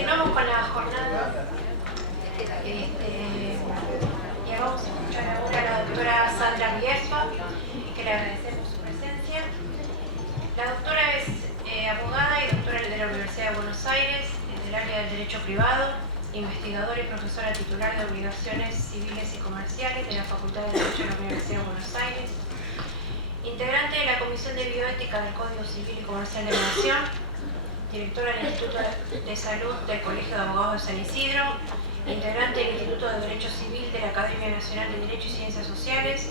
Continuamos con la jornada y vamos a escuchar ahora a la doctora Sandra Bierzo, que le agradecemos su presencia. La doctora es abogada y doctora de la Universidad de Buenos Aires, del área del Derecho Privado, investigadora y profesora titular de Obligaciones Civiles y Comerciales de la Facultad de Derecho de la Universidad de Buenos Aires, integrante de la Comisión de Bioética del Código Civil y Comercial de la Nación, directora del Instituto de Salud del Colegio de Abogados de San Isidro, integrante del Instituto de Derecho Civil de la Academia Nacional de Derecho y Ciencias Sociales,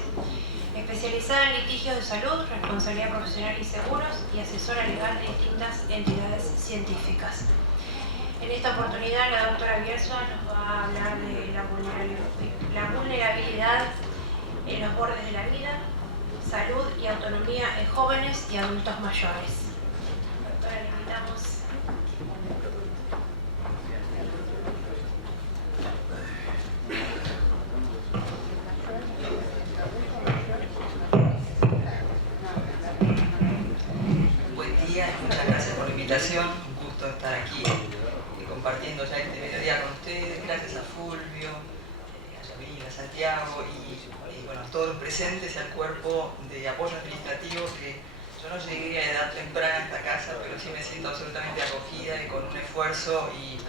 especializada en litigios de salud, responsabilidad profesional y seguros, y asesora legal de distintas entidades científicas. En esta oportunidad, la doctora Bierzo nos va a hablar de la vulnerabilidad en los bordes de la vida, salud y autonomía en jóvenes y adultos mayores. Doctora, le invitamos. Buen día y muchas gracias por la invitación. Un gusto estar aquí compartiendo ya este mediodía con ustedes. Gracias a Fulvio, a Yamil, a Santiago y bueno, a todos los presentes y al cuerpo de apoyo administrativo que yo no llegué a edad temprana a esta casa, pero sí me siento absolutamente acogida y con un esfuerzo y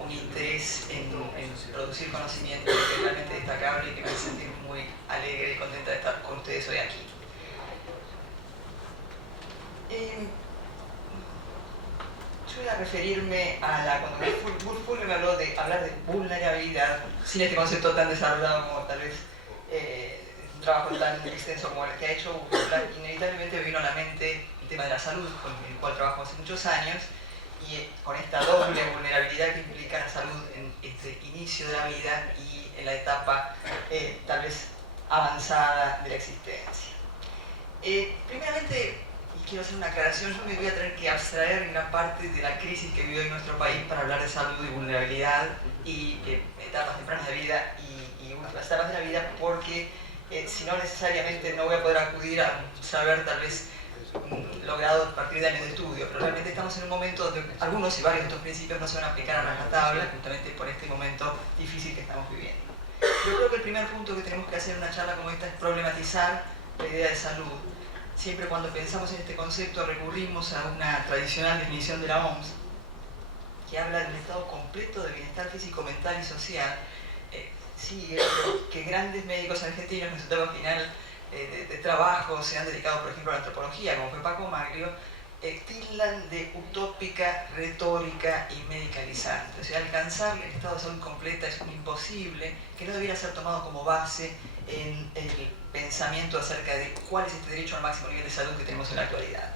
un interés en producir conocimiento que es realmente destacable y que me hace sentir muy alegre y contenta de estar con ustedes hoy aquí. Yo voy a referirme a cuando Fulvio me habló de hablar de vulnerabilidad, sin este concepto tan desarrollado como tal vez un trabajo tan extenso como el que ha hecho inevitablemente me vino a la mente el tema de la salud, con el cual trabajo hace muchos años, y con esta doble vulnerabilidad que implica la salud en este inicio de la vida y en la etapa tal vez avanzada de la existencia. Primeramente, y quiero hacer una aclaración, yo me voy a tener que abstraer en una parte de la crisis que vive hoy nuestro país para hablar de salud y vulnerabilidad y etapas tempranas de vida y últimas etapas de la vida, porque si no necesariamente no voy a poder acudir a saber tal vez logrado a partir de años de estudio, pero realmente estamos en un momento donde algunos y varios de estos principios no se van a aplicar a rajatabla, justamente por este momento difícil que estamos viviendo. Yo creo que el primer punto que tenemos que hacer en una charla como esta es problematizar la idea de salud. Siempre cuando pensamos en este concepto recurrimos a una tradicional definición de la OMS que habla de un estado completo de bienestar físico, mental y social. Sí, que grandes médicos argentinos en su etapa final de trabajo se han dedicado, por ejemplo, a la antropología, como fue Paco Maglio, tildan de utópica, retórica y medicalizante. O sea, alcanzar el estado de salud completa es un imposible que no debiera ser tomado como base en el pensamiento acerca de cuál es este derecho al máximo nivel de salud que tenemos en la actualidad.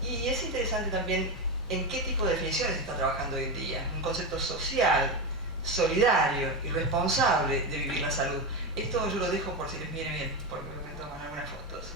Y es interesante también en qué tipo de definiciones se está trabajando hoy en día. Un concepto social, solidario y responsable de vivir la salud. Esto yo lo dejo por si les viene bien, porque me toman algunas fotos.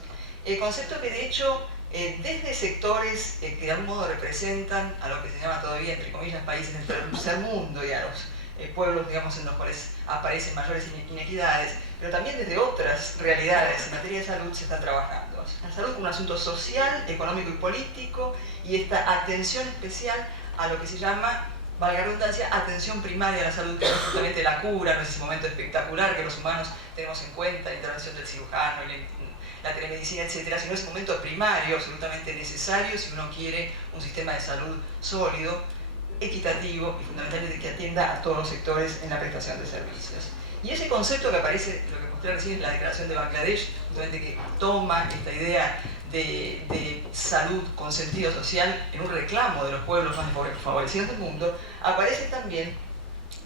El concepto que de hecho desde sectores que de algún modo representan a lo que se llama todavía, entre comillas, países del tercer mundo y a los pueblos, digamos, en los cuales aparecen mayores inequidades, pero también desde otras realidades en materia de salud se están trabajando. La salud como un asunto social, económico y político, y esta atención especial a lo que se llama, valga la redundancia, atención primaria a la salud, que no es justamente la cura, no es ese momento espectacular que los humanos tenemos en cuenta, la intervención del cirujano, la telemedicina, etcétera, sino ese momento primario, absolutamente necesario si uno quiere un sistema de salud sólido, equitativo y fundamentalmente que atienda a todos los sectores en la prestación de servicios. Y ese concepto que aparece, lo que mostré recién, es la Declaración de Bangladesh, justamente que toma esta idea de salud con sentido social en un reclamo de los pueblos más favorecidos del mundo, aparece también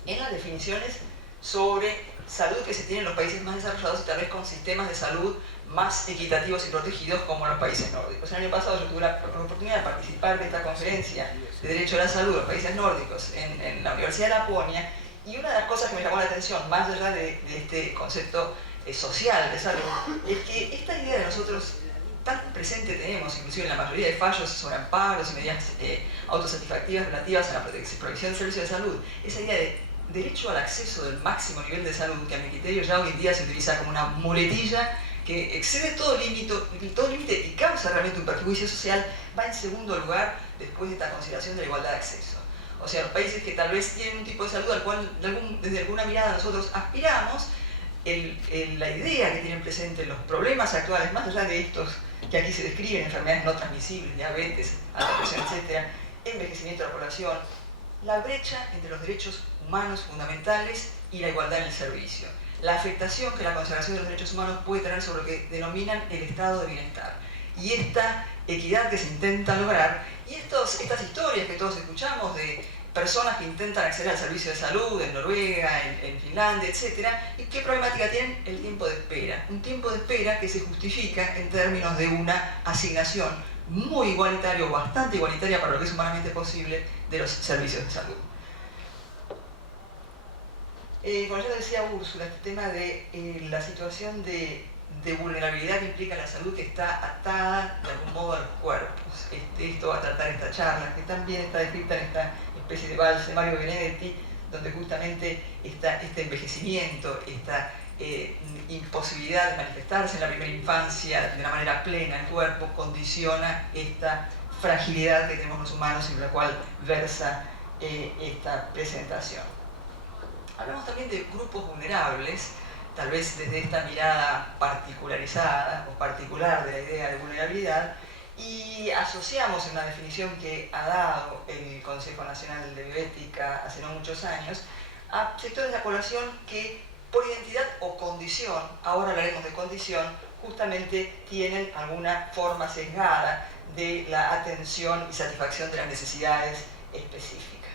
en las definiciones sobre salud que se tiene en los países más desarrollados y tal vez con sistemas de salud más equitativos y protegidos como los países nórdicos. El año pasado yo tuve la oportunidad de participar de esta conferencia de Derecho a la Salud de los países nórdicos en la Universidad de Laponia, y una de las cosas que me llamó la atención, más allá de este concepto social de salud, es que esta idea de nosotros tan presente tenemos, inclusive en la mayoría de fallos sobre amparos y medidas autosatisfactivas relativas a la provisión de servicios de salud, esa idea de derecho al acceso del máximo nivel de salud, que a mi criterio ya hoy en día se utiliza como una muletilla que excede todo límite y causa realmente un perjuicio social, va en segundo lugar después de esta consideración de la igualdad de acceso. O sea, los países que tal vez tienen un tipo de salud al cual desde alguna mirada nosotros aspiramos, la idea que tienen presente los problemas actuales, más allá de estos que aquí se describen, enfermedades no transmisibles, diabetes, alta presión, etc., envejecimiento de la población, la brecha entre los derechos humanos fundamentales y la igualdad en el servicio, la afectación que la conservación de los derechos humanos puede tener sobre lo que denominan el estado de bienestar, y esta equidad que se intenta lograr, y estas historias que todos escuchamos de personas que intentan acceder al servicio de salud en Noruega, en Finlandia, etc. ¿Y qué problemática tienen? El tiempo de espera. Un tiempo de espera que se justifica en términos de una asignación muy igualitaria o bastante igualitaria para lo que es humanamente posible de los servicios de salud. Como ya decía Úrsula, este tema de la situación de vulnerabilidad que implica la salud, que está atada de algún modo a los cuerpos. Esto va a tratar esta charla, que también está descrita en esta especie de vals de Mario Benedetti, donde justamente este envejecimiento, esta imposibilidad de manifestarse en la primera infancia de una manera plena el cuerpo, condiciona esta fragilidad que tenemos los humanos y en la cual versa esta presentación. Hablamos también de grupos vulnerables, tal vez desde esta mirada particularizada o particular de la idea de vulnerabilidad, y asociamos en una definición que ha dado el Consejo Nacional de Bioética hace no muchos años a sectores de la población que por identidad o condición, ahora hablaremos de condición, justamente tienen alguna forma sesgada de la atención y satisfacción de las necesidades específicas.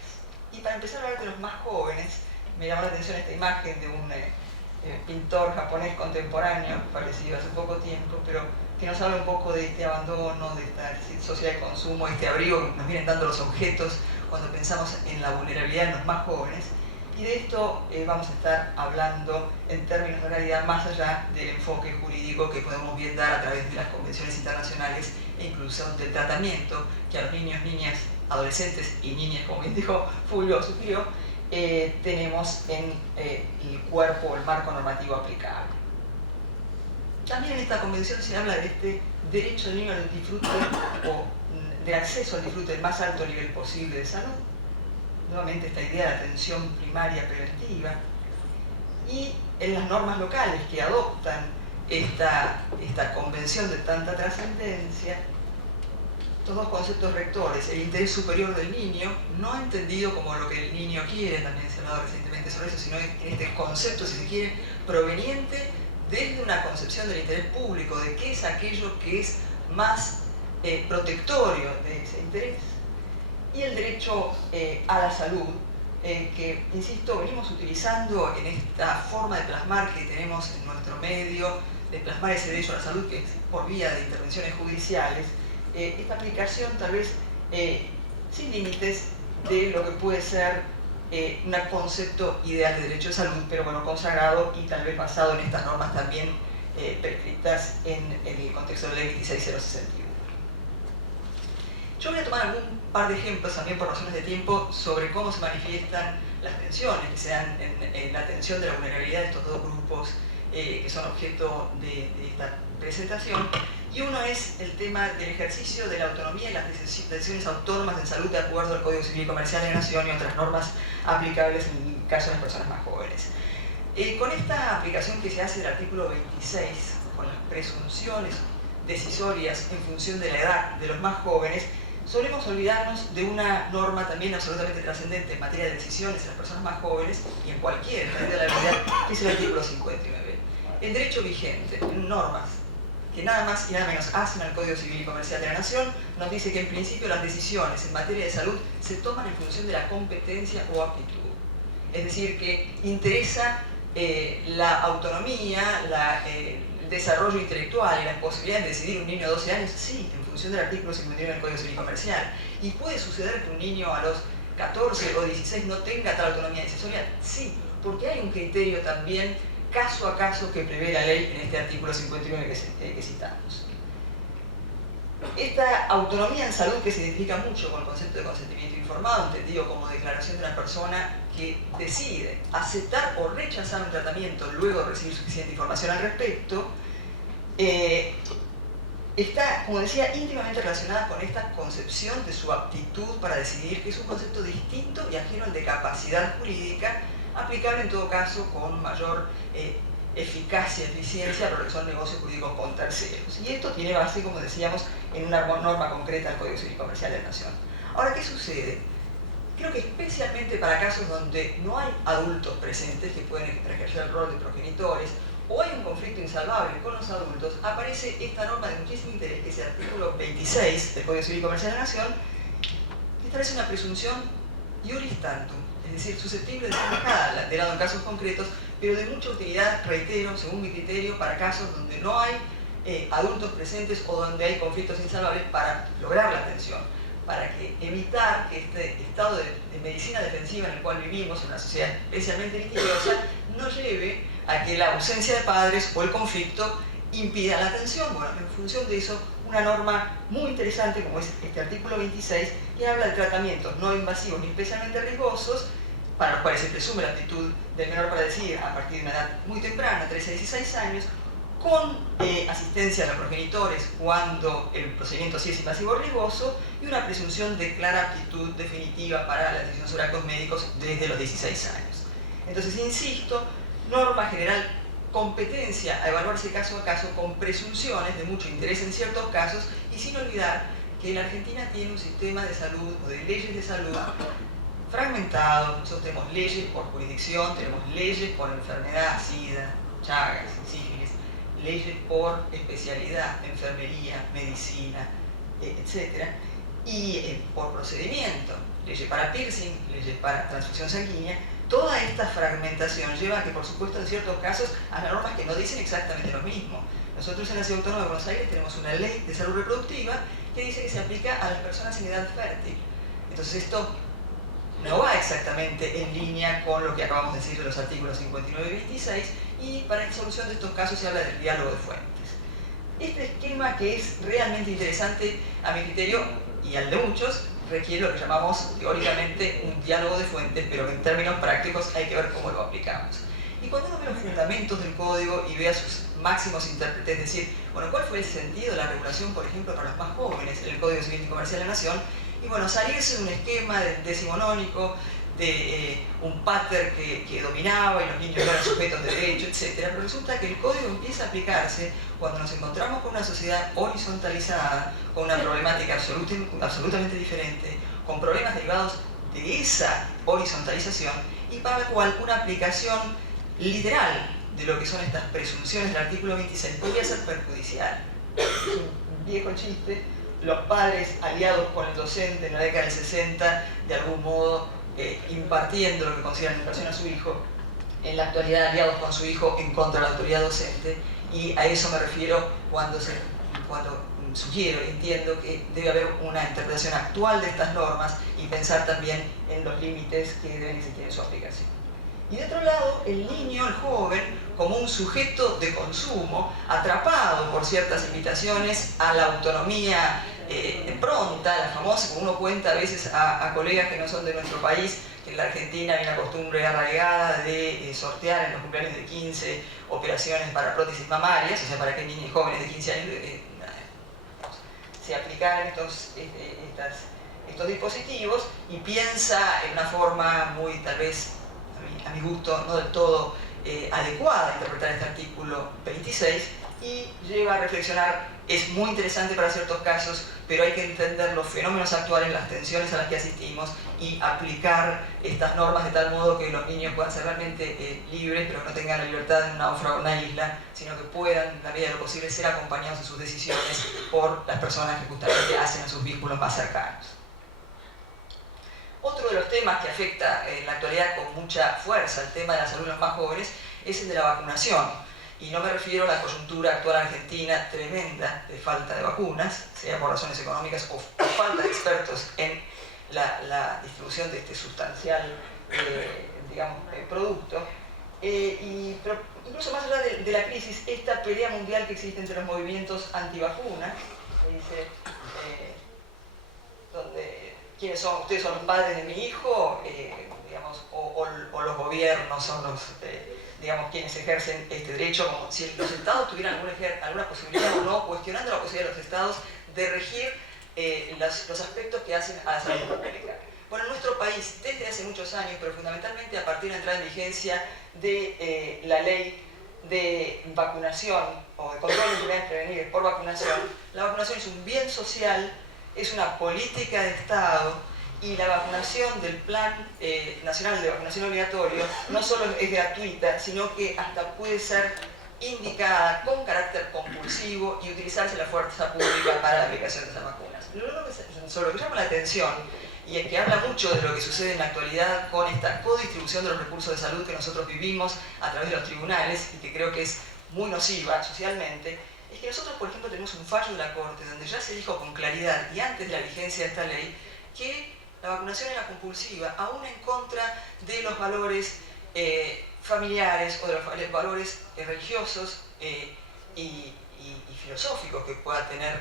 Y para empezar a hablar de los más jóvenes, me llamó la atención esta imagen de un pintor japonés contemporáneo, fallecido hace poco tiempo, pero que nos habla un poco de este abandono, de esta sociedad de consumo, este abrigo que nos vienen dando los objetos cuando pensamos en la vulnerabilidad en los más jóvenes. Y de esto vamos a estar hablando en términos de realidad más allá del enfoque jurídico que podemos bien dar a través de las convenciones internacionales e incluso del tratamiento que a los niños, niñas, adolescentes y niñas, como bien dijo Fulvio, sugirió, tenemos en el cuerpo, el marco normativo aplicable. También en esta convención se habla de este derecho del niño al disfrute o del acceso al disfrute del más alto nivel posible de salud. Nuevamente esta idea de atención primaria preventiva. Y en las normas locales que adoptan esta convención de tanta trascendencia, estos dos conceptos rectores, el interés superior del niño, no entendido como lo que el niño quiere, también se ha hablado recientemente sobre eso, sino en este concepto, si se quiere, proveniente desde una concepción del interés público, de qué es aquello que es más protectorio de ese interés. Y el derecho a la salud, que, insisto, venimos utilizando en esta forma de plasmar que tenemos en nuestro medio, de plasmar ese derecho a la salud, que es por vía de intervenciones judiciales, esta aplicación tal vez sin límites de lo que puede ser un concepto ideal de derecho de salud, pero bueno, consagrado y tal vez basado en estas normas también prescritas en el contexto de la Ley 26061. Yo voy a tomar algún par de ejemplos también por razones de tiempo sobre cómo se manifiestan las tensiones que se dan en la atención de la vulnerabilidad de estos dos grupos que son objeto de esta presentación. Y uno es el tema del ejercicio de la autonomía y las decisiones autónomas en salud de acuerdo al Código Civil Comercial de la Nación y otras normas aplicables en el caso de las personas más jóvenes. Con esta aplicación que se hace del artículo 26, con las presunciones decisorias en función de la edad de los más jóvenes, solemos olvidarnos de una norma también absolutamente trascendente en materia de decisiones en las personas más jóvenes y en cualquier área de la vida, que es el artículo 59. El derecho vigente, en normas que nada más y nada menos hacen al Código Civil y Comercial de la Nación, nos dice que en principio las decisiones en materia de salud se toman en función de la competencia o aptitud. Es decir, que interesa la autonomía, el desarrollo intelectual y las posibilidades de decidir un niño de 12 años, sí, en función del artículo 51 del Código Civil y Comercial. Y puede suceder que un niño a los 14 o 16 no tenga tal autonomía decisoria, sí, porque hay un criterio también caso a caso que prevé la ley en este artículo 59 que citamos. Esta autonomía en salud, que se identifica mucho con el concepto de consentimiento informado, entendido como declaración de una persona que decide aceptar o rechazar un tratamiento, luego de recibir suficiente información al respecto, está, como decía, íntimamente relacionada con esta concepción de su aptitud para decidir, que es un concepto distinto y ajeno al de capacidad jurídica, aplicable en todo caso con mayor eficacia, eficiencia para lo que son negocios jurídicos con terceros. Y esto tiene base, como decíamos, en una norma concreta del Código Civil y Comercial de la Nación. Ahora, ¿qué sucede? Creo que especialmente para casos donde no hay adultos presentes que pueden ejercer el rol de progenitores, o hay un conflicto insalvable con los adultos, aparece esta norma de muchísimo interés, que es el artículo 26 del Código Civil y Comercial de la Nación, que establece una presunción iuris tantum, es decir, susceptible de ser dejada de lado en casos concretos, pero de mucha utilidad, reitero, según mi criterio, para casos donde no hay adultos presentes o donde hay conflictos insalvables para lograr la atención, para evitar que este estado de medicina defensiva en el cual vivimos, en una sociedad especialmente litigiosa, no lleve a que la ausencia de padres o el conflicto impida la atención. Bueno, en función de eso, una norma muy interesante como es este artículo 26, que habla de tratamientos no invasivos ni especialmente riesgosos, para los cuales se presume la aptitud del menor para decidir a partir de una edad muy temprana, 13 a 16 años, con asistencia a los progenitores cuando el procedimiento sí es invasivo o riesgoso, y una presunción de clara aptitud definitiva para la decisión sobre actos médicos desde los 16 años. Entonces, insisto, norma general, competencia a evaluarse caso a caso con presunciones de mucho interés en ciertos casos, y sin olvidar que la Argentina tiene un sistema de salud o de leyes de salud fragmentado. Nosotros tenemos leyes por jurisdicción, tenemos leyes por enfermedad, SIDA, Chagas, sífilis, leyes por especialidad, enfermería, medicina, etc. Y por procedimiento, leyes para piercing, leyes para transfusión sanguínea. Toda esta fragmentación lleva a que, por supuesto, en ciertos casos, haya normas que no dicen exactamente lo mismo. Nosotros en la Ciudad Autónoma de Buenos Aires tenemos una ley de salud reproductiva que dice que se aplica a las personas en edad fértil. Entonces esto no va exactamente en línea con lo que acabamos de decir de los artículos 59 y 26, y para la solución de estos casos se habla del diálogo de fuentes. Este esquema, que es realmente interesante a mi criterio y al de muchos, requiere lo que llamamos teóricamente un diálogo de fuentes, pero que en términos prácticos hay que ver cómo lo aplicamos. Y cuando uno ve los fundamentos del código y ve a sus máximos intérpretes, es decir, bueno, ¿cuál fue el sentido de la regulación, por ejemplo, para los más jóvenes en el Código Civil y Comercial de la Nación? Y bueno, salirse de un esquema decimonónico, de un pater que dominaba y los niños eran sujetos de derecho, etc. Pero resulta que el código empieza a aplicarse cuando nos encontramos con una sociedad horizontalizada, con una problemática absolutamente diferente, con problemas derivados de esa horizontalización, y para la cual una aplicación literal de lo que son estas presunciones del artículo 26 podría ser perjudicial. Es un viejo chiste. Los padres aliados con el docente en la década del 60, de algún modo impartiendo lo que consideran impartición a su hijo, en la actualidad aliados con su hijo en contra de la autoridad docente, y a eso me refiero cuando sugiero y entiendo que debe haber una interpretación actual de estas normas y pensar también en los límites que deben existir en su aplicación. Y de otro lado, el niño, el joven, como un sujeto de consumo, atrapado por ciertas invitaciones a la autonomía pronta, la famosa, como uno cuenta a veces a colegas que no son de nuestro país, que en la Argentina hay una costumbre arraigada de sortear en los cumpleaños de 15 operaciones para prótesis mamarias, o sea, para que niños jóvenes de 15 años se aplicaran estos dispositivos, y piensa en una forma muy, tal vez, a mi gusto, no del todo adecuada a interpretar este artículo 26, y lleva a reflexionar. Es muy interesante para ciertos casos, pero hay que entender los fenómenos actuales, las tensiones a las que asistimos, y aplicar estas normas de tal modo que los niños puedan ser realmente libres, pero que no tengan la libertad de un náufrago en una isla, sino que puedan, en la medida de lo posible, ser acompañados en sus decisiones por las personas que justamente hacen a sus vínculos más cercanos. Otro de los temas que afecta en la actualidad con mucha fuerza el tema de la salud de los más jóvenes es el de la vacunación. Y no me refiero a la coyuntura actual argentina tremenda de falta de vacunas, sea por razones económicas o falta de expertos en la distribución de este sustancial producto. Pero incluso más allá de la crisis, esta pelea mundial que existe entre los movimientos antivacunas, que dice, donde ¿quiénes son? ¿Ustedes son los padres de mi hijo? O los gobiernos son digamos, quienes ejercen este derecho, como si los estados tuvieran alguna posibilidad o no, cuestionando la posibilidad de los estados de regir los aspectos que hacen a la salud pública. Bueno, en nuestro país, desde hace muchos años, pero fundamentalmente a partir de la entrada en vigencia de la ley de vacunación o de control de enfermedades prevenibles por vacunación, la vacunación es un bien social, es una política de Estado, y la vacunación del Plan Nacional de Vacunación Obligatorio no solo es gratuita, sino que hasta puede ser indicada con carácter compulsivo y utilizarse la fuerza pública para la aplicación de esas vacunas. Sobre lo que llama la atención, y es que habla mucho de lo que sucede en la actualidad con esta codistribución de los recursos de salud que nosotros vivimos a través de los tribunales y que creo que es muy nociva socialmente, es que nosotros, por ejemplo, tenemos un fallo de la Corte donde ya se dijo con claridad y antes de la vigencia de esta ley que la vacunación era compulsiva, aún en contra de los valores familiares o de los valores religiosos y filosóficos que pueda tener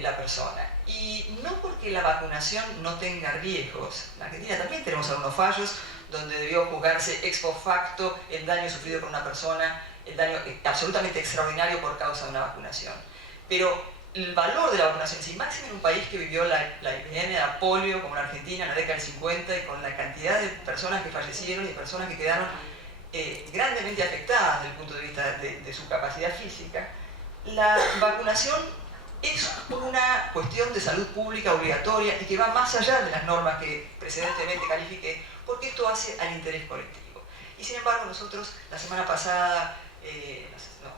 la persona. Y no porque la vacunación no tenga riesgos. En Argentina también tenemos algunos fallos donde debió juzgarse ex post facto el daño sufrido por una persona, el daño absolutamente extraordinario por causa de una vacunación. Pero el valor de la vacunación, si máximo en un país que vivió la epidemia de la polio, como la Argentina en la década del 50, y con la cantidad de personas que fallecieron y de personas que quedaron grandemente afectadas desde el punto de vista de su capacidad física, la vacunación es una cuestión de salud pública obligatoria y que va más allá de las normas que precedentemente califiqué, porque esto hace al interés colectivo. Y sin embargo nosotros la semana pasada,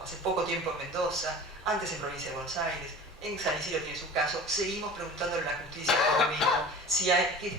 hace poco tiempo en Mendoza, antes en Provincia de Buenos Aires, en San Isidro tiene su caso, seguimos preguntándole a la justicia por lo mismo, si hay, qué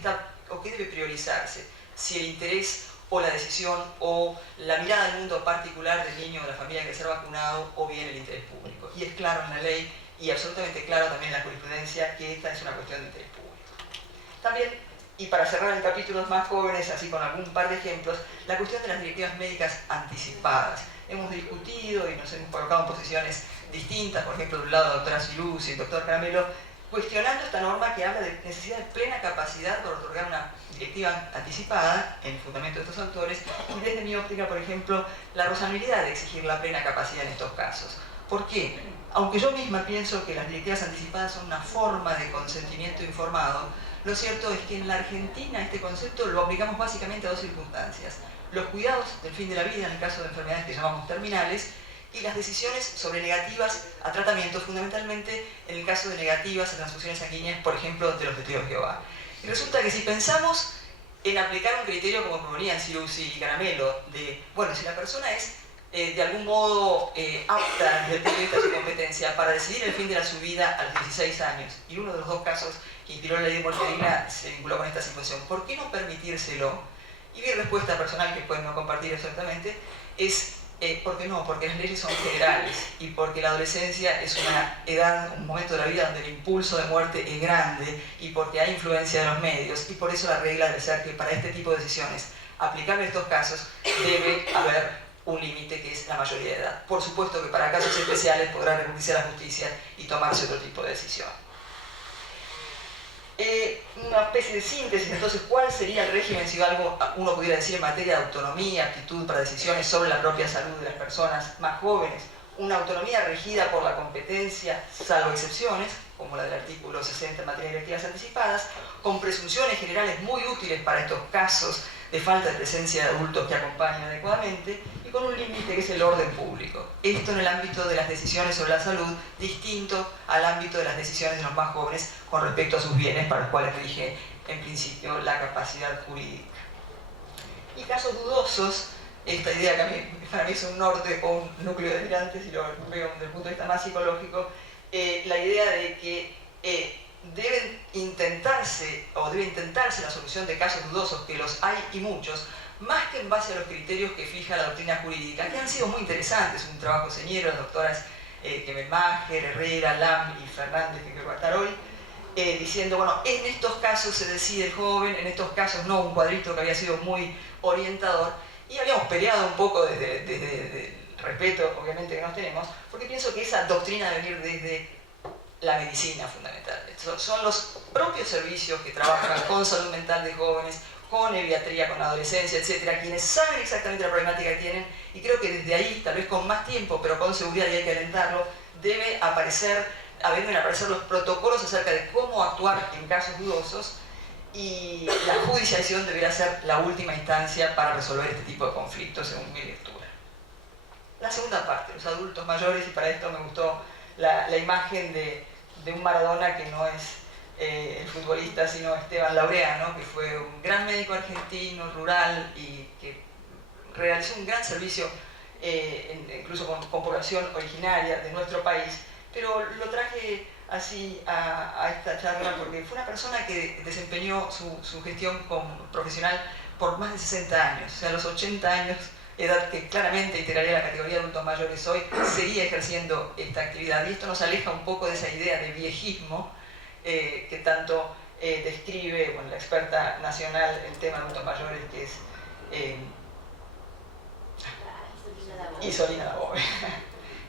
debe priorizarse, si el interés o la decisión o la mirada al mundo particular del niño o de la familia que quiere ser vacunado o bien el interés público. Y es claro en la ley y absolutamente claro también en la jurisprudencia que esta es una cuestión de interés público. También, y para cerrar el capítulo más jóvenes, así con algún par de ejemplos, la cuestión de las directivas médicas anticipadas. Hemos discutido y nos hemos colocado en posiciones distintas, por ejemplo, de un lado la doctora Ciruzzi y el doctor Caramelo, cuestionando esta norma que habla de necesidad de plena capacidad para otorgar una directiva anticipada, en el fundamento de estos autores, y desde mi óptica, por ejemplo, la razonabilidad de exigir la plena capacidad en estos casos. ¿Por qué? Aunque yo misma pienso que las directivas anticipadas son una forma de consentimiento informado, lo cierto es que en la Argentina este concepto lo aplicamos básicamente a dos circunstancias: los cuidados del fin de la vida en el caso de enfermedades que llamamos terminales, y las decisiones sobre negativas a tratamiento, fundamentalmente en el caso de negativas a transfusiones sanguíneas, por ejemplo, de los testigos de Jehová. Y resulta que si pensamos en aplicar un criterio como proponían Ciruzzi y Caramelo, de, bueno, si la persona es de algún modo apta desde el punto de vista de su competencia para decidir el fin de su vida a los 16 años, y uno de los dos casos que inspiró la ley de muerte digna se vinculó con esta situación, ¿por qué no permitírselo? Y mi respuesta personal, que pueden no compartir exactamente, es ¿por qué no? Porque las leyes son generales y porque la adolescencia es una edad, un momento de la vida donde el impulso de muerte es grande y porque hay influencia de los medios, y por eso la regla debe ser que para este tipo de decisiones aplicables a estos casos debe haber un límite que es la mayoría de edad. Por supuesto que para casos especiales podrá recurrirse a la justicia y tomarse otro tipo de decisión. Una especie de síntesis, entonces, ¿cuál sería el régimen, si algo uno pudiera decir, en materia de autonomía, aptitud para decisiones sobre la propia salud de las personas más jóvenes? Una autonomía regida por la competencia, salvo excepciones, como la del artículo 60 en materia de directivas anticipadas, con presunciones generales muy útiles para estos casos de falta de presencia de adultos que acompañen adecuadamente, y con un límite que es el orden público. Esto en el ámbito de las decisiones sobre la salud, distinto al ámbito de las decisiones de los más jóvenes con respecto a sus bienes, para los cuales rige en principio la capacidad jurídica. Y casos dudosos, esta idea que para mí es un norte o un núcleo de delirante, si lo veo desde el punto de vista más psicológico, la idea de que debe intentarse la solución de casos dudosos, que los hay y muchos, más que en base a los criterios que fija la doctrina jurídica, que han sido muy interesantes, un trabajo señero de las doctoras Kemelmacher, Herrera, Lam y Fernández, que creo que va a estar hoy, diciendo, bueno, en estos casos se decide el joven, en estos casos no, un cuadrito que había sido muy orientador, y habíamos peleado un poco desde el respeto, obviamente, que nos tenemos, porque pienso que esa doctrina debe venir desde la medicina fundamentalmente. Son los propios servicios que trabajan con salud mental de jóvenes, con pediatría, con adolescencia, etcétera, quienes saben exactamente la problemática que tienen, y creo que desde ahí, tal vez con más tiempo, pero con seguridad, y hay que alentarlo, deben aparecer los protocolos acerca de cómo actuar en casos dudosos, y la judicialización deberá ser la última instancia para resolver este tipo de conflictos, según mi lectura. La segunda parte, los adultos mayores, y para esto me gustó la imagen de un Maradona que no es el futbolista, sino Esteban Laureano, que fue un gran médico argentino, rural, y que realizó un gran servicio, incluso con población originaria de nuestro país. Pero lo traje así a esta charla porque fue una persona que desempeñó su gestión profesional por más de 60 años, o sea, a los 80 años, edad que claramente integraría la categoría de adultos mayores hoy, seguía ejerciendo esta actividad. Y esto nos aleja un poco de esa idea de viejismo que tanto describe la experta nacional en tema de adultos mayores, que es Isolina Dabove.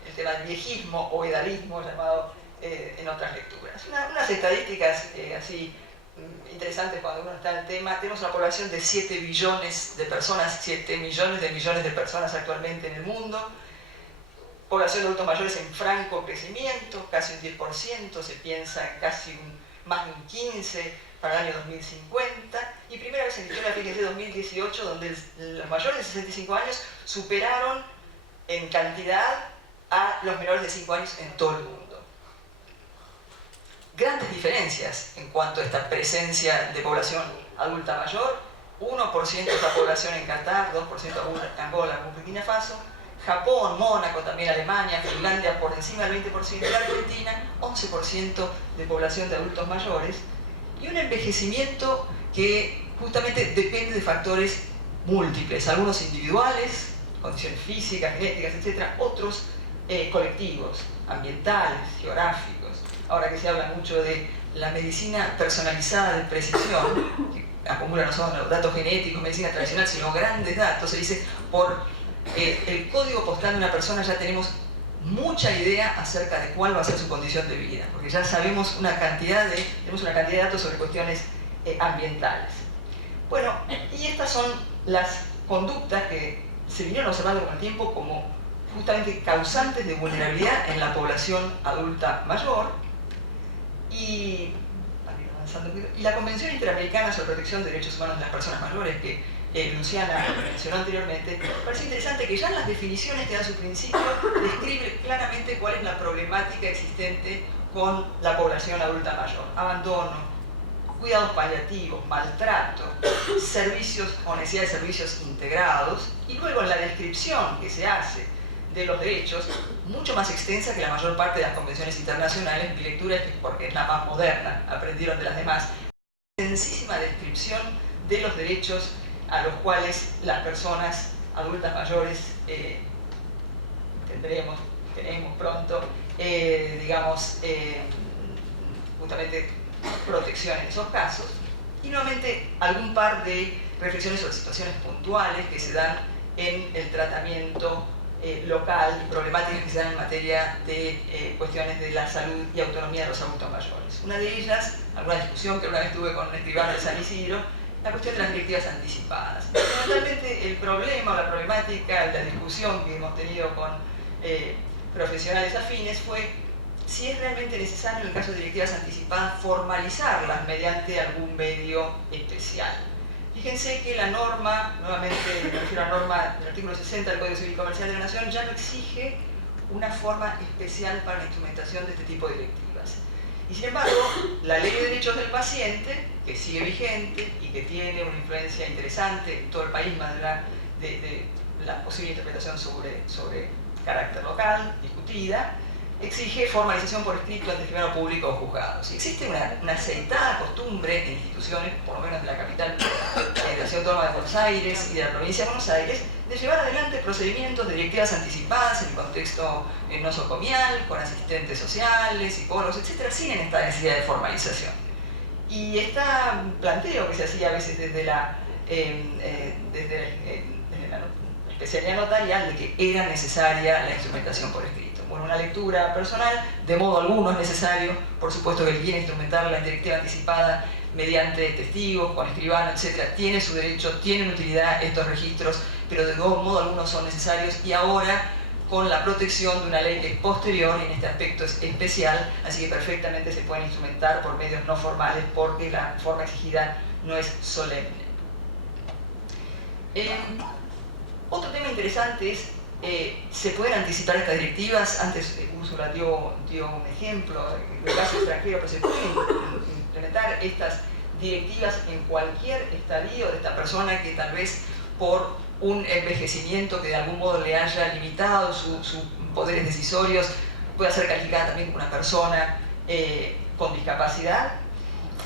El tema del viejismo o edadismo, llamado en otras lecturas. Unas estadísticas así interesantes cuando uno está en el tema. Tenemos una población de 7 billones de personas, 7 millones de personas actualmente en el mundo. Población de adultos mayores en franco crecimiento, casi un 10%, se piensa en casi más de un 15% para el año 2050. Y primera vez en la historia, fíjense, 2018, donde los mayores de 65 años superaron en cantidad a los menores de 5 años en todo el mundo. Grandes diferencias en cuanto a esta presencia de población adulta mayor: 1% de la población en Qatar, 2% en Angola, Burkina Faso, Japón, Mónaco, también Alemania, Finlandia por encima del 20%, y Argentina 11% de población de adultos mayores, y un envejecimiento que justamente depende de factores múltiples, algunos individuales, condiciones físicas, genéticas, etc., otros colectivos, ambientales, geográficos. Ahora que se habla mucho de la medicina personalizada de precisión, que acumula no solo los datos genéticos, medicina tradicional, sino grandes datos, se dice, por el código postal de una persona ya tenemos mucha idea acerca de cuál va a ser su condición de vida, porque ya sabemos tenemos una cantidad de datos sobre cuestiones ambientales. Bueno, y estas son las conductas que se vinieron observando con el tiempo como justamente causantes de vulnerabilidad en la población adulta mayor. Y la Convención Interamericana sobre Protección de Derechos Humanos de las Personas Mayores, que Luciana mencionó anteriormente, parece interesante que ya en las definiciones que da su principio describe claramente cuál es la problemática existente con la población adulta mayor: abandono, cuidados paliativos, maltrato, servicios o necesidad de servicios integrados, y luego en la descripción que se hace de los derechos, mucho más extensa que la mayor parte de las convenciones internacionales. Mi lectura es que, porque es la más moderna, aprendieron de las demás, extensísima descripción de los derechos a los cuales las personas adultas mayores tenemos pronto, justamente protección en esos casos. Y nuevamente algún par de reflexiones sobre situaciones puntuales que se dan en el tratamiento local y problemáticas que se dan en materia de cuestiones de la salud y autonomía de los adultos mayores. Una de ellas, alguna discusión que una vez tuve con un escribano de San Isidro, la cuestión de las directivas anticipadas. Fundamentalmente el problema o la problemática, la discusión que hemos tenido con profesionales afines fue si es realmente necesario, en el caso de directivas anticipadas, formalizarlas mediante algún medio especial. Fíjense que la norma, nuevamente me refiero a la norma del artículo 60 del Código Civil y Comercial de la Nación, ya no exige una forma especial para la instrumentación de este tipo de directivas. Y sin embargo, la Ley de Derechos del Paciente, que sigue vigente y que tiene una influencia interesante en todo el país, más allá de la posible interpretación sobre carácter local, discutida, exige formalización por escrito ante el tribunal público o juzgados. Y existe una aceitada costumbre en instituciones, por lo menos de la capital de la Ciudad Autónoma de Buenos Aires y de la provincia de Buenos Aires, de llevar adelante procedimientos de directivas anticipadas en el contexto nosocomial, con asistentes sociales, psicólogos, etc., sin esta necesidad de formalización. Y este planteo que se hacía a veces desde la especialidad notarial de que era necesaria la instrumentación por escrito. bueno, una lectura personal, de modo alguno es necesario, por supuesto que el quiere instrumentar la directiva anticipada mediante testigos, con escribano, etc., tiene su derecho, tienen utilidad estos registros, pero de modo alguno son necesarios, y ahora con la protección de una ley que es posterior, y en este aspecto es especial, así que perfectamente se pueden instrumentar por medios no formales porque la forma exigida no es solemne. Otro tema interesante es, ¿se pueden anticipar estas directivas? Antes Úrsula dio un ejemplo, en el caso extranjero, pero se pueden implementar estas directivas en cualquier estadio de esta persona que tal vez por un envejecimiento que de algún modo le haya limitado sus poderes decisorios, pueda ser calificada también como una persona con discapacidad.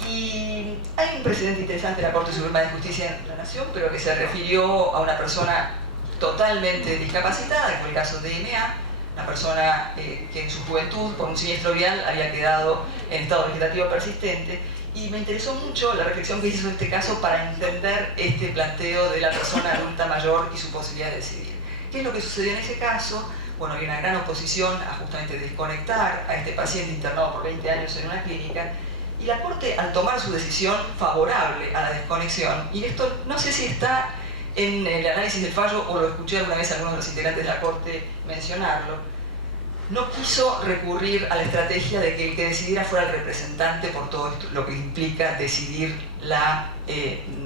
Y hay un precedente interesante de la Corte Suprema de Justicia de la Nación, pero que se refirió a una persona totalmente discapacitada, como el caso de M.A., una persona que en su juventud, por un siniestro vial, había quedado en estado vegetativo persistente. Y me interesó mucho la reflexión que hizo sobre este caso para entender este planteo de la persona adulta mayor y su posibilidad de decidir. ¿Qué es lo que sucedió en ese caso? Bueno, había una gran oposición a justamente desconectar a este paciente internado por 20 años en una clínica, y la Corte, al tomar su decisión favorable a la desconexión, y esto no sé si está en el análisis del fallo o lo escuché alguna vez a algunos de los integrantes de la Corte mencionarlo, no quiso recurrir a la estrategia de que el que decidiera fuera el representante por todo esto, lo que implica decidir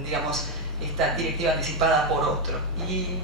digamos, esta directiva anticipada por otro. Y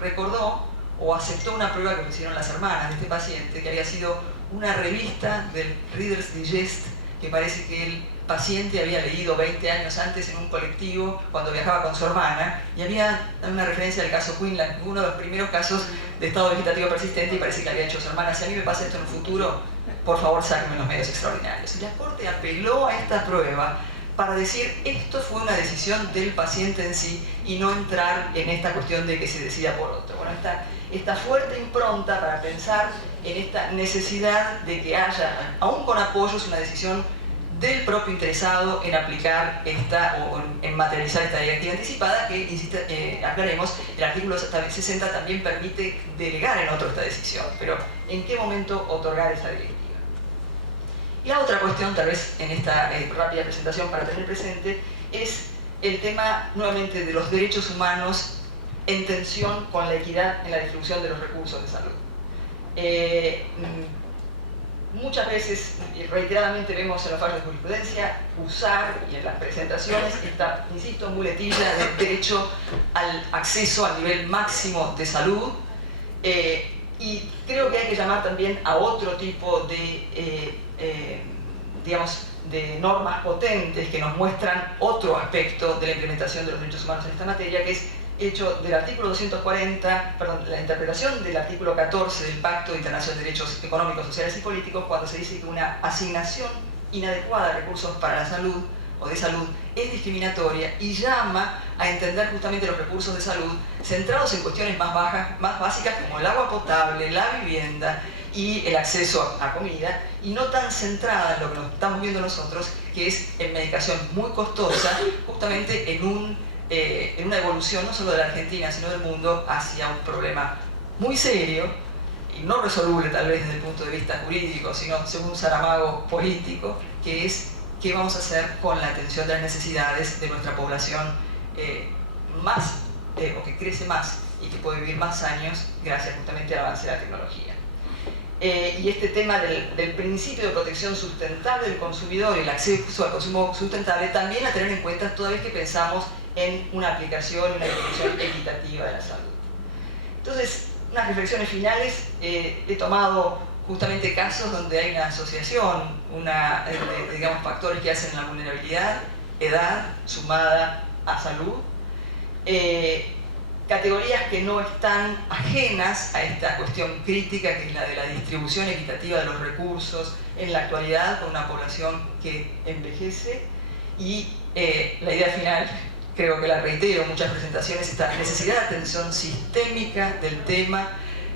recordó o aceptó una prueba que le hicieron las hermanas de este paciente, que había sido una revista del Reader's Digest, que parece que el paciente había leído 20 años antes en un colectivo cuando viajaba con su hermana, y había una referencia al caso Quinlan, uno de los primeros casos de estado vegetativo persistente, y parece que había hecho su hermana: si a mí me pasa esto en el futuro, por favor sáquenme los medios extraordinarios. Y la Corte apeló a esta prueba para decir, esto fue una decisión del paciente en sí, y no entrar en esta cuestión de que se decida por otro. Bueno, esta fuerte impronta para pensar en esta necesidad de que haya, aún con apoyos, una decisión del propio interesado en aplicar o en materializar esta directiva anticipada, que, insiste, aclaremos, el artículo 60 también permite delegar en otro esta decisión, pero ¿en qué momento otorgar esa directiva? Y la otra cuestión, tal vez en esta rápida presentación para tener presente, es el tema nuevamente de los derechos humanos en tensión con la equidad en la distribución de los recursos de salud. Muchas veces y reiteradamente vemos en los fallos de jurisprudencia usar, y en las presentaciones, esta, insisto, muletilla de derecho al acceso al nivel máximo de salud, y creo que hay que llamar también a otro tipo de, digamos, de normas potentes que nos muestran otro aspecto de la implementación de los derechos humanos en esta materia, que es hecho del artículo 240, perdón, la interpretación del artículo 14 del Pacto Internacional de Derechos Económicos, Sociales y Políticos, cuando se dice que una asignación inadecuada de recursos para la salud o de salud es discriminatoria, y llama a entender justamente los recursos de salud centrados en cuestiones más básicas como el agua potable, la vivienda y el acceso a comida, y no tan centrada en lo que nos estamos viendo nosotros, que es en medicación muy costosa, justamente en una evolución no solo de la Argentina, sino del mundo, hacia un problema muy serio y no resoluble tal vez desde el punto de vista jurídico, sino según Saramago político, que es qué vamos a hacer con la atención de las necesidades de nuestra población o que crece más y que puede vivir más años gracias justamente al avance de la tecnología. Y este tema del principio de protección sustentable del consumidor y el acceso al consumo sustentable también a tener en cuenta toda vez que pensamos en una aplicación y una distribución equitativa de la salud. Entonces, unas reflexiones finales. He tomado justamente casos donde hay una asociación, digamos, factores que hacen la vulnerabilidad, edad sumada a salud, categorías que no están ajenas a esta cuestión crítica, que es la de la distribución equitativa de los recursos en la actualidad con una población que envejece, y la idea final, creo que la reitero en muchas presentaciones, esta necesidad de atención sistémica del tema,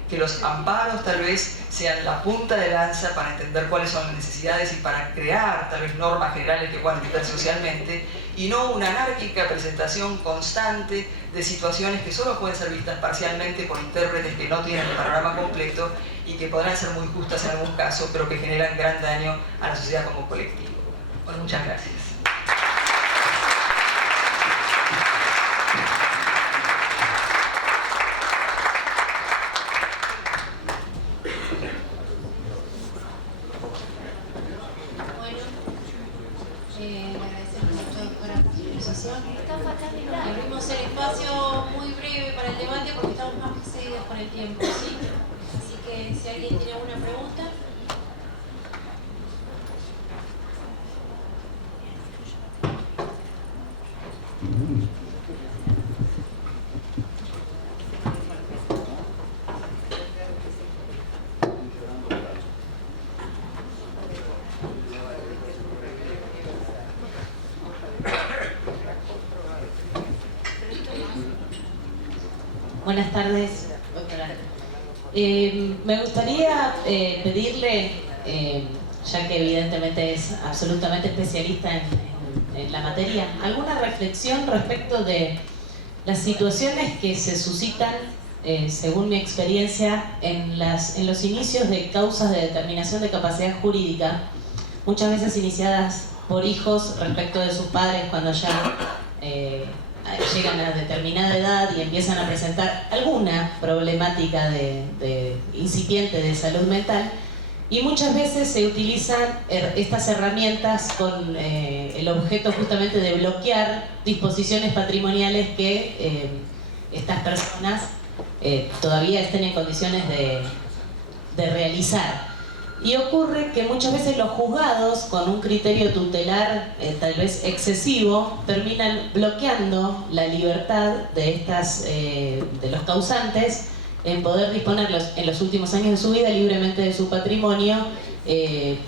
que los amparos tal vez sean la punta de lanza para entender cuáles son las necesidades y para crear tal vez normas generales que puedan entender socialmente, y no una anárquica presentación constante de situaciones que solo pueden ser vistas parcialmente por intérpretes que no tienen el panorama completo y que podrán ser muy justas en algún caso, pero que generan gran daño a la sociedad como colectivo. Bueno, muchas gracias. Agradecemos mucho, doctora, por su exposición. Abrimos el espacio muy breve para el debate porque estamos más excedidos con el tiempo, ¿sí? Así que si alguien tiene alguna pregunta. Buenas tardes, doctora. Me gustaría pedirle, ya que evidentemente es absolutamente especialista en la materia, alguna reflexión respecto de las situaciones que se suscitan, según mi experiencia, en los inicios de causas de determinación de capacidad jurídica, muchas veces iniciadas por hijos respecto de sus padres cuando ya llegan a determinada edad y empiezan a presentar alguna problemática incipiente de salud mental, y muchas veces se utilizan estas herramientas con el objeto justamente de bloquear disposiciones patrimoniales que estas personas todavía estén en condiciones de realizar. Y ocurre que muchas veces los juzgados, con un criterio tutelar tal vez excesivo, terminan bloqueando la libertad de los causantes en poder disponer en los últimos años de su vida libremente de su patrimonio,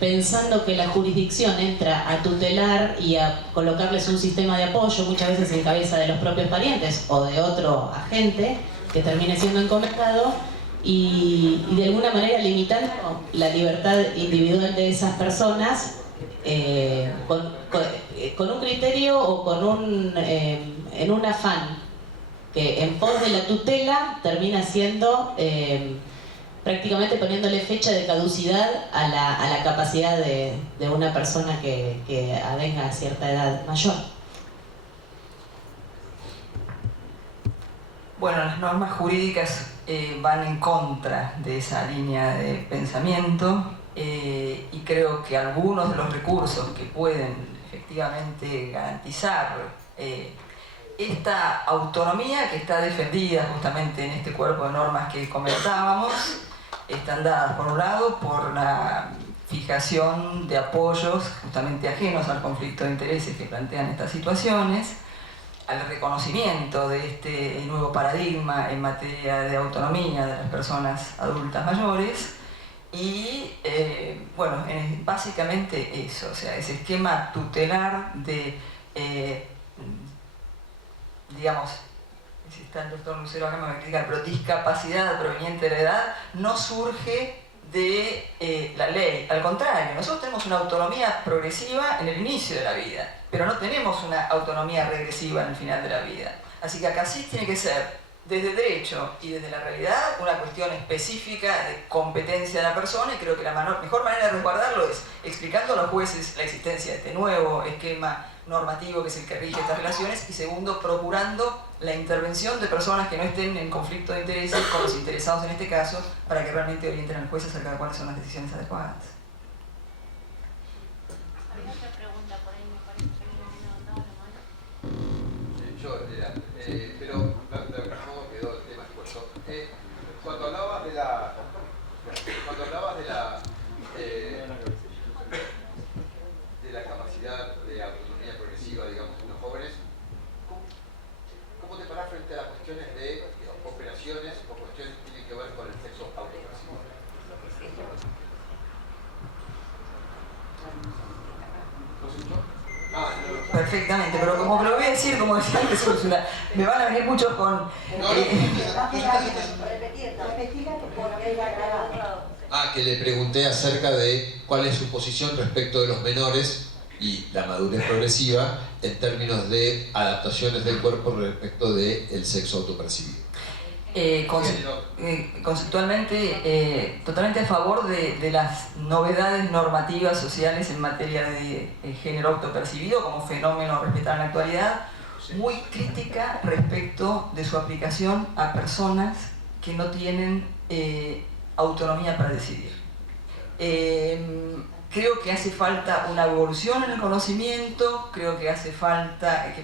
pensando que la jurisdicción entra a tutelar y a colocarles un sistema de apoyo, muchas veces en cabeza de los propios parientes o de otro agente que termine siendo encomendado, y de alguna manera limitando la libertad individual de esas personas con un criterio o en un afán que en pos de la tutela termina siendo prácticamente poniéndole fecha de caducidad a la capacidad de una persona que avenga a cierta edad mayor. Bueno, las normas jurídicas van en contra de esa línea de pensamiento y creo que algunos de los recursos que pueden efectivamente garantizar esta autonomía que está defendida justamente en este cuerpo de normas que comentábamos, están dadas por un lado por la fijación de apoyos justamente ajenos al conflicto de intereses que plantean estas situaciones, al reconocimiento de este nuevo paradigma en materia de autonomía de las personas adultas mayores y, bueno, básicamente eso, o sea, ese esquema tutelar de, digamos, si está el doctor Lucero acá me va a explicar, pero discapacidad proveniente de la edad no surge de la ley, al contrario, nosotros tenemos una autonomía progresiva en el inicio de la vida, pero no tenemos una autonomía regresiva en el final de la vida. Así que acá sí tiene que ser, desde el derecho y desde la realidad, una cuestión específica de competencia de la persona, y creo que la mejor manera de resguardarlo es explicando a los jueces la existencia de este nuevo esquema normativo que es el que rige estas relaciones, y segundo, procurando la intervención de personas que no estén en conflicto de intereses con los interesados en este caso, para que realmente orienten al juez acerca de cuáles son las decisiones adecuadas. Pero ¿cómo quedó el tema expuesto? Cuando hablabas de la capacidad de autonomía progresiva, digamos, en los jóvenes, ¿cómo te parás frente a las cuestiones de operaciones o cuestiones que tienen que ver con el sexo autopercibido? ¿Lo escuchó? Perfectamente, pero como lo voy a decir, como decía antes Úrsula, me van a venir muchos con... Que le pregunté acerca de cuál es su posición respecto de los menores y la madurez progresiva en términos de adaptaciones del cuerpo respecto del sexo autopercibido. Conceptualmente, totalmente a favor de las novedades normativas sociales en materia de género autopercibido como fenómeno a respetar en la actualidad, muy crítica respecto de su aplicación a personas que no tienen autonomía para decidir. Creo que hace falta una evolución en el conocimiento, creo que hace falta,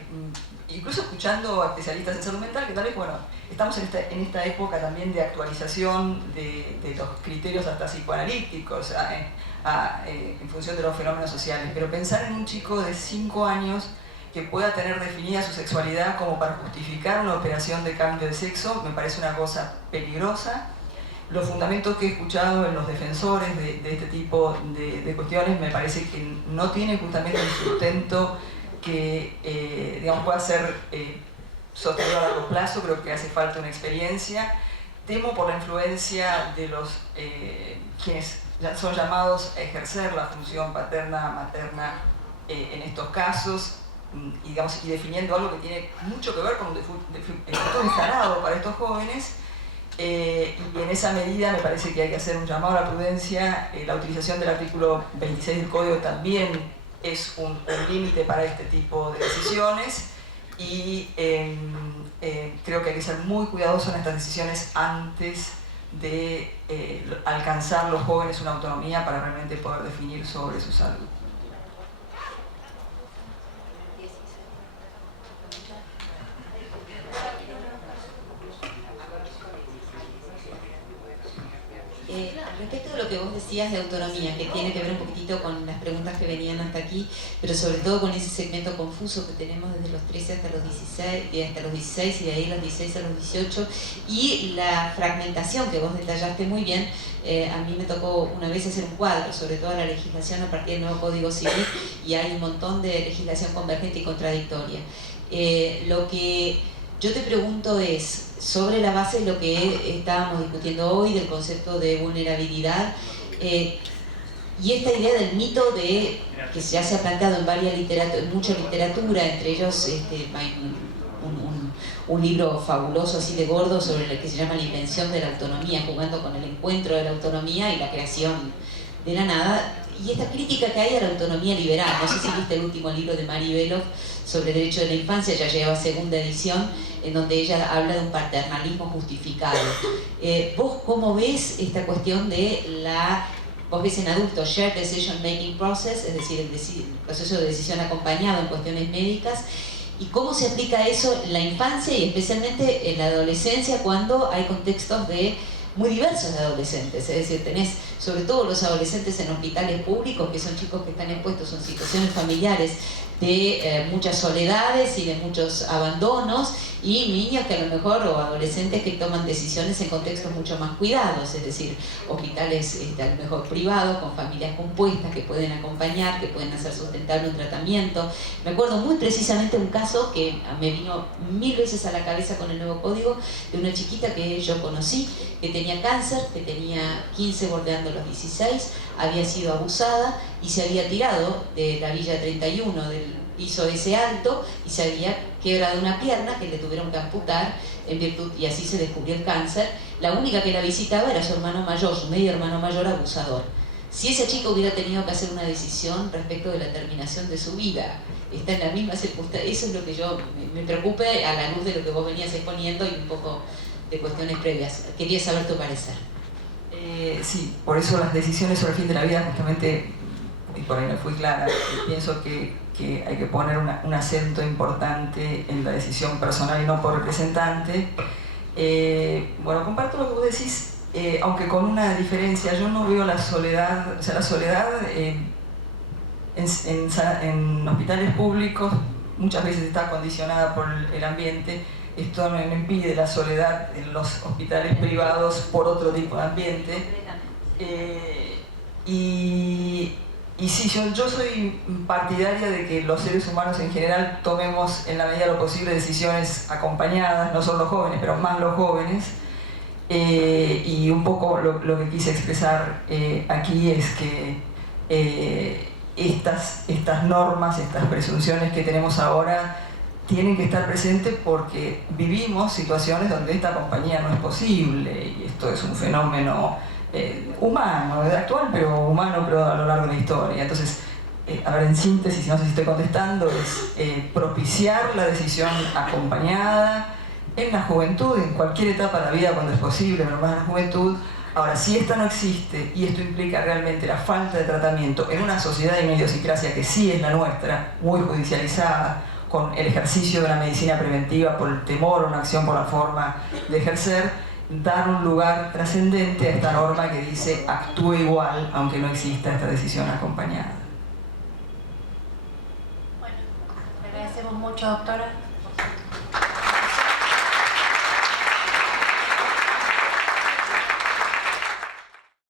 incluso escuchando a especialistas en salud mental, que tal vez, bueno, estamos en esta época también de actualización de los criterios hasta psicoanalíticos en función de los fenómenos sociales, pero pensar en un chico de 5 años que pueda tener definida su sexualidad como para justificar una operación de cambio de sexo me parece una cosa peligrosa. Los fundamentos que he escuchado en los defensores de este tipo de cuestiones me parece que no tienen justamente el sustento que digamos, pueda ser sostenido a largo plazo. Creo que hace falta una experiencia. Temo por la influencia de los quienes son llamados a ejercer la función paterna, materna en estos casos, y, digamos, y definiendo algo que tiene mucho que ver con un futuro instalado para estos jóvenes. Y en esa medida me parece que hay que hacer un llamado a la prudencia. La utilización del artículo 26 del Código también es un límite para este tipo de decisiones, y creo que hay que ser muy cuidadosos en estas decisiones antes de alcanzar los jóvenes una autonomía para realmente poder definir sobre su salud. Respecto de lo que vos decías de autonomía, que tiene que ver un poquitito con las preguntas que venían hasta aquí, pero sobre todo con ese segmento confuso que tenemos desde los 13 hasta los 16 y de ahí los 16 a los 18, y la fragmentación que vos detallaste muy bien. A mí me tocó una vez hacer un cuadro sobre toda la legislación a partir del nuevo Código Civil, y hay un montón de legislación convergente y contradictoria. Lo que yo te pregunto es, sobre la base de lo que estábamos discutiendo hoy, del concepto de vulnerabilidad, y esta idea del mito que ya se ha planteado en mucha literatura, entre ellos hay un libro fabuloso así de gordo sobre el que se llama La invención de la autonomía, jugando con el encuentro de la autonomía y la creación de la nada, y esta crítica que hay a la autonomía liberal. No sé si viste el último libro de Mari Belov sobre el derecho de la infancia, ya llegaba a segunda edición, en donde ella habla de un paternalismo justificado. ¿Vos cómo ves esta cuestión de vos ves en adultos, shared decision making process, es decir, el proceso de decisión acompañado en cuestiones médicas, y cómo se aplica eso en la infancia y especialmente en la adolescencia, cuando hay contextos muy diversos de adolescentes? Es decir, tenés sobre todo los adolescentes en hospitales públicos, que son chicos que están expuestos a situaciones familiares de muchas soledades y de muchos abandonos, y niños que a lo mejor, o adolescentes que toman decisiones en contextos mucho más cuidados, es decir, hospitales a lo mejor privados, con familias compuestas que pueden acompañar, que pueden hacer sustentable un tratamiento. Me acuerdo muy precisamente un caso que me vino 1000 veces a la cabeza con el nuevo código, de una chiquita que yo conocí, que tenía cáncer, que tenía 15 bordeando los 16, había sido abusada y se había tirado de la Villa 31 del piso ese alto, y se había quebrado una pierna que le tuvieron que amputar en virtud, y así se descubrió el cáncer. La única que la visitaba era su hermano mayor, su medio hermano mayor abusador. Si esa chica hubiera tenido que hacer una decisión respecto de la terminación de su vida, está en la misma circunstancia. Eso es lo que yo me preocupe a la luz de lo que vos venías exponiendo y un poco de cuestiones previas. Quería saber tu parecer. Sí, por eso las decisiones sobre el fin de la vida, justamente, y por ahí no fui clara, pienso que hay que poner un acento importante en la decisión personal y no por representante. Bueno, comparto lo que vos decís, aunque con una diferencia. Yo no veo la soledad, o sea, la soledad en hospitales públicos muchas veces está condicionada por el ambiente. Esto no impide la soledad en los hospitales privados por otro tipo de ambiente. Y sí, yo soy partidaria de que los seres humanos en general tomemos en la medida de lo posible decisiones acompañadas, no solo los jóvenes, pero más los jóvenes. Y un poco lo que quise expresar aquí es que estas normas, estas presunciones que tenemos ahora, tienen que estar presentes porque vivimos situaciones donde esta compañía no es posible y esto es un fenómeno humano, actual pero humano, pero a lo largo de la historia. Entonces, a ver, en síntesis, no sé si estoy contestando, es propiciar la decisión acompañada en la juventud, en cualquier etapa de la vida cuando es posible, pero más en la juventud. Ahora, si esta no existe y esto implica realmente la falta de tratamiento en una sociedad de idiosincrasia que sí es la nuestra, muy judicializada, con el ejercicio de una medicina preventiva por el temor o una acción por la forma de ejercer, dar un lugar trascendente a esta norma que dice actúe igual aunque no exista esta decisión acompañada. Bueno, le agradecemos mucho, doctora.